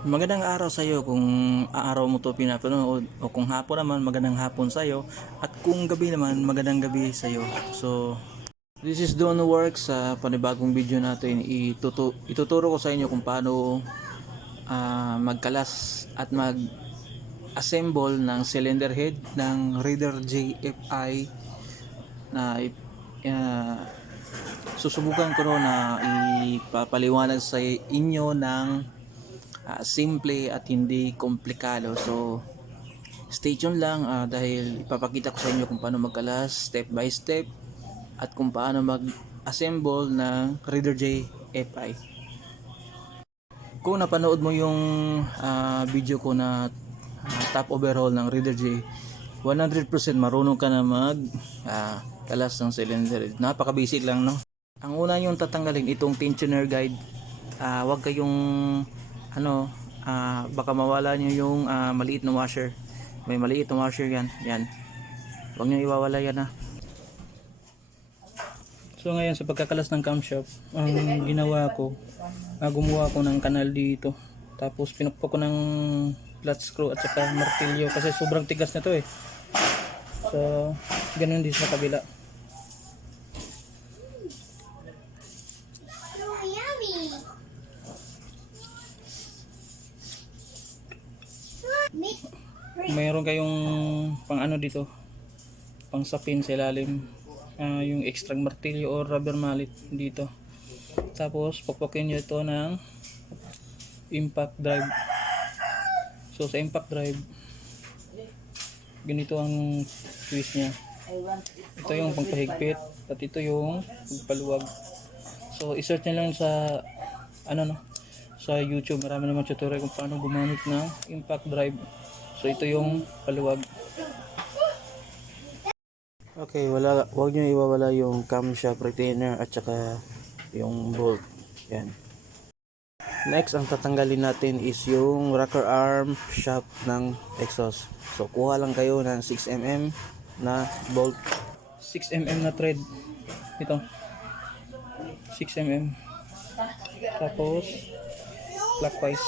Magandang araw sa iyo kung araw mo to pinapanood o kung hapon naman magandang hapon sa iyo at kung gabi naman magandang gabi sa iyo. So, this is Don Works sa panibagong video natin. Ituturo ko sa inyo kung paano magkalas at mag-assemble ng cylinder head ng Raider JFI na susubukan ko na ipapaliwanag sa inyo ng simple at hindi komplikado. So stay tuned lang dahil ipapakita ko sa inyo kung paano magkalas step by step at kung paano mag-assemble ng Raider J FI. Kung napanood mo yung video ko na top overhaul ng Raider J, 100% marunong ka na mag kalas ng cylinder. Napaka basic lang, no? Ang una yung tatanggalin itong tensioner guide. Wag kayong baka mawala nyo yung maliit na washer. May maliit na washer yan. Huwag nyo iwawala yan, ha. So ngayon sa pagkakalas ng camshaft, ang ginawa ko, gumawa ko ng kanal dito. Tapos pinukpok ko ng flat screw at saka martilyo kasi sobrang tigas na to eh. So ganun din sa kabila. Mayroon kayong pang ano dito, pang sapin sa ilalim, yung extra martilyo or rubber mallet dito. Tapos pukpukin nyo ito ng impact drive. So sa impact drive, ganito ang twist nya. Ito yung pangpahigpit at ito yung pagpaluwag. So i-search nyo lang sa sa YouTube, marami naman tutorial kung paano gumamit ng impact drive. So ito yung paluwag. Okay, wag nyo iwawala yung camshaft retainer at saka yung bolt. Yan. Next, ang tatanggalin natin is yung rocker arm shaft ng exhaust. So kuha lang kayo ng 6mm na bolt. 6mm na thread. Ito. 6mm. Tapos clockwise.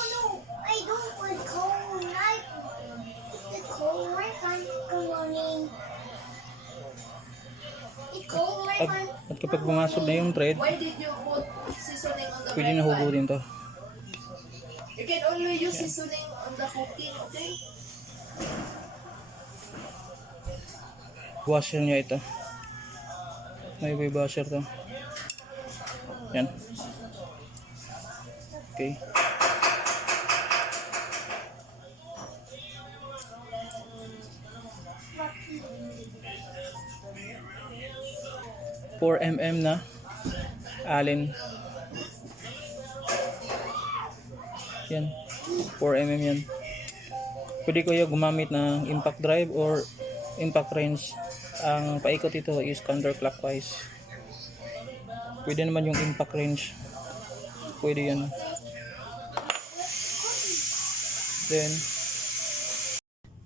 At kapag pumasok na yung thread, pwede na hugutin to. You can only use seasoning on the cooking, okay? Washer niya ito. May way washer to. Yan. Okay. $4mm na allen. Yan. 4mm yan. Pwede kayo gumamit ng impact drive or impact wrench. Ang paikot ito is counterclockwise. Pwede naman yung impact wrench. Pwede yan. Then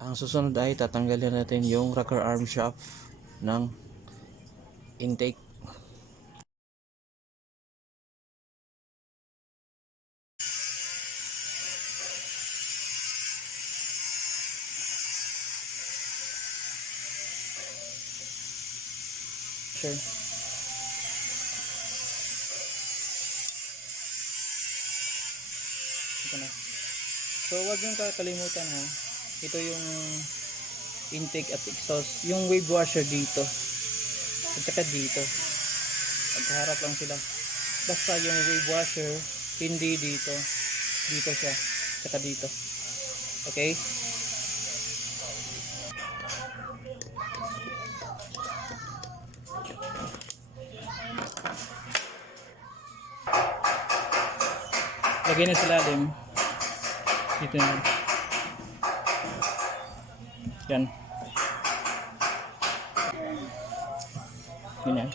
ang susunod ay tatanggalin natin yung rocker arm shaft ng intake. Sure. Ito na. So wag yung kakalimutan, ha. Ito yung intake at exhaust. Yung wave washer dito. At saka dito. Magkaharap lang sila. Basta yung wave washer hindi dito. Dito siya. Saka dito. Okay? Lagyan na sa lalim. Dito na. Yan. Ganyan.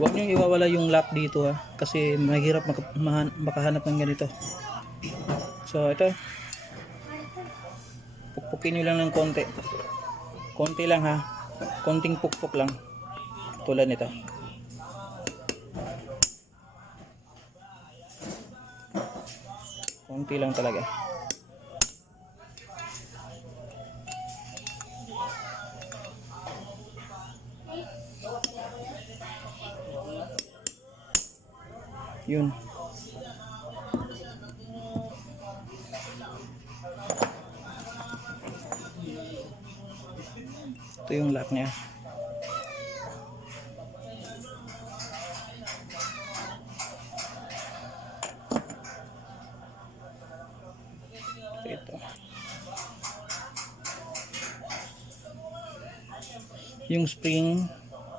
Huwag nyo iwawala yung lock dito, ha. Kasi mahirap makahanap ng ganito. So ito. Pukpukin nyo lang ng konti. Konti lang, ha. Konting pukpok lang. Tulad nito. Konti lang talaga. Yun. Ito yung lock niya. Ito. Yung spring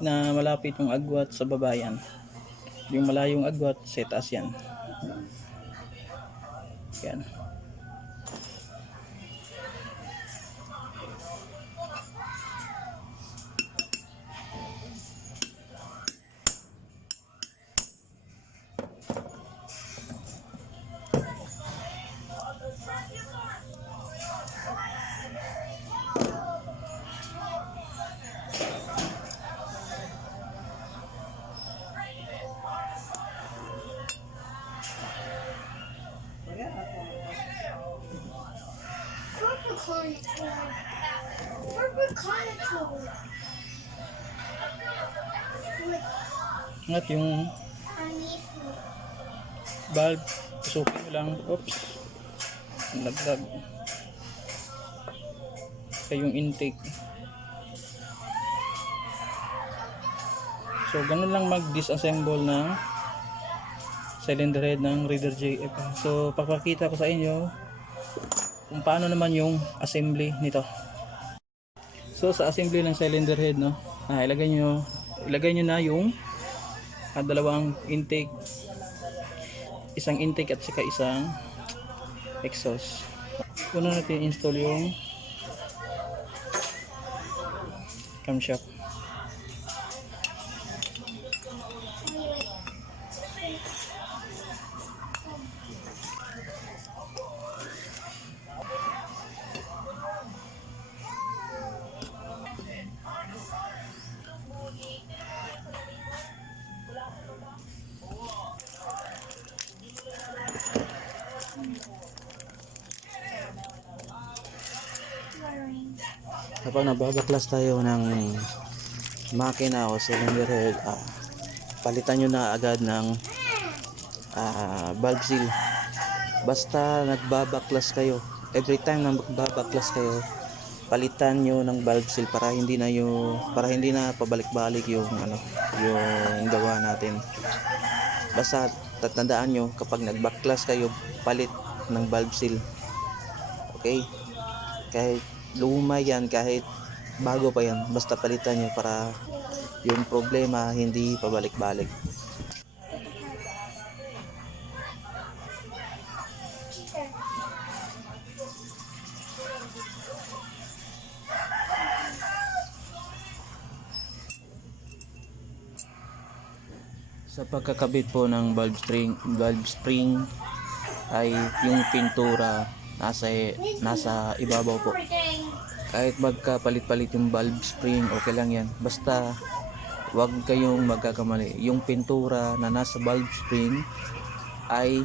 na malapit yung agwat sa baba yan. Yung malayong agwat sa taas yan. Yan. At yung valve, pusukin mo lang. Oops. Nagdag. Kaya yung intake. So, ganun lang mag-disassemble ng cylinder head ng Raider JF. So, papakita ko sa inyo kung paano naman yung assembly nito. So, sa assembly ng cylinder head, no, ilagay nyo na yung dalawang intake, isang intake at saka isang exhaust. Una natin install yung camshaft. Kapag nababaklas tayo ng makina o cylinder head, palitan nyo na agad ng valve seal. Basta nagbabaklas kayo, every time na magbabaklas kayo, palitan nyo ng valve seal para hindi na pabalik-balik yung yung gawa natin. Basta tatandaan nyo, kapag nagbaklas kayo, palit ng valve seal. Okay? Kahit luma yan, kahit bago pa yan, basta palitan nyo para yung problema hindi pabalik-balik. Sa pagkakabit po ng valve spring ay yung pintura nasa ibabaw po. Kahit magkapalit-palit yung valve spring, okay lang yan. Basta wag kayong magkakamali. Yung pintura na nasa valve spring ay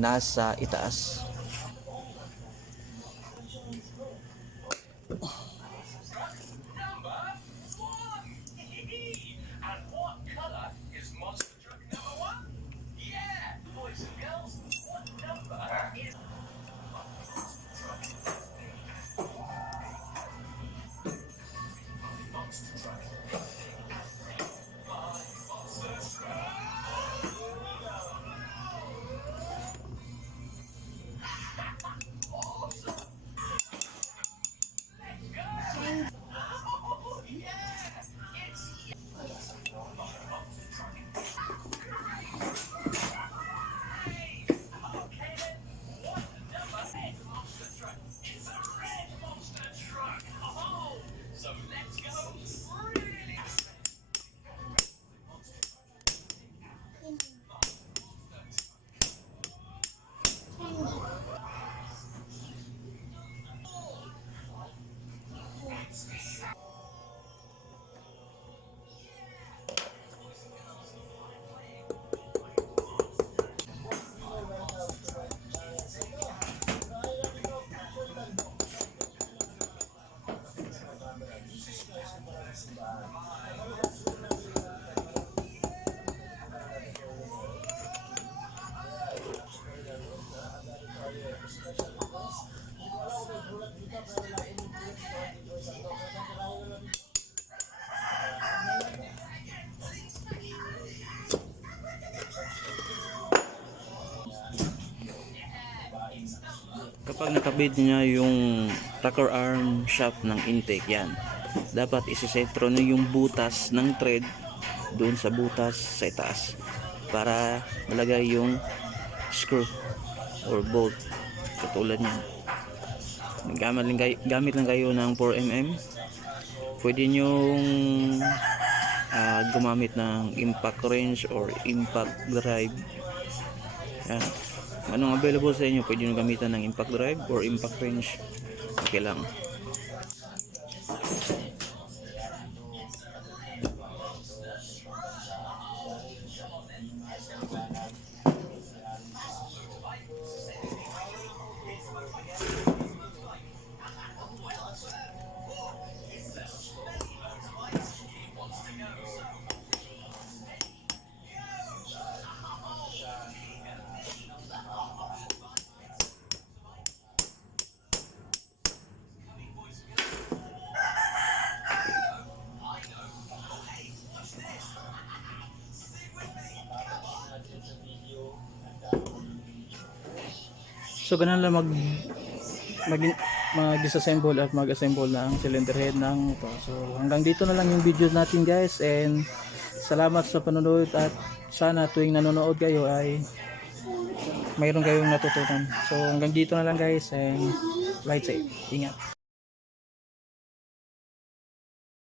nasa itaas. Kapag nakabit niya yung rocker arm shaft ng intake, yan, dapat isisentro na yung butas ng thread doon sa butas sa itaas para malagay yung screw or bolt katulad niyan. Gamit lang kayo ng 4mm. Pwede nyong gumamit ng impact wrench or impact drive. Yan. Anong available sa inyo, pwede nyo gamitan ng impact drive or impact wrench, okay lang. So ganun lang mag-disassemble at mag-assemble ng cylinder head ng ito. So hanggang dito na lang yung video natin guys, and salamat sa panonood at sana tuwing nanonood kayo ay mayroon kayong natutunan. So hanggang dito na lang guys, and ride safe. Ingat.